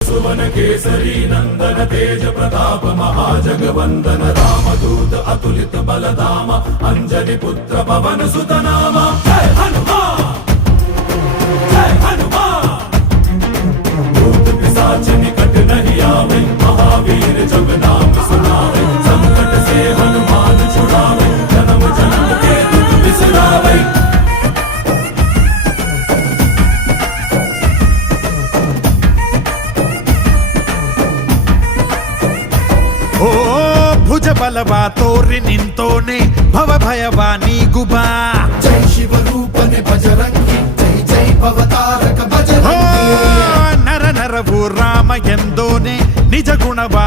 सुवन केसरी नंदन तेज प्रताप महाजगवंदन रामदूत अतुलित बलधाम अंजनी पुत्र पवन सुत नाम जय हनुमान जय हनुमान। भूत पिशाच निकट नहीं आवे महावीर जब नाम सुनावे संकट से हनुमान छुड़ावे जन्म जन्म के दुख बिसरावे। ಓ ಭುಜ ಬಲವಾ ತೋರಿ ನಿಂತೋನೆ ಭವ ಭಯವಾ ನೀಗುಬಾ ಜೈ ಶಿವರೂಪನೆ ಬಜರಂಗಿ ಜೈ ಜೈ ಭವತಾರಕ ಬಜರಂಗಿ ನರ ನರವು ರಾಮ ಎಂದೋನೆ ನಿಜ ಗುಣವಾ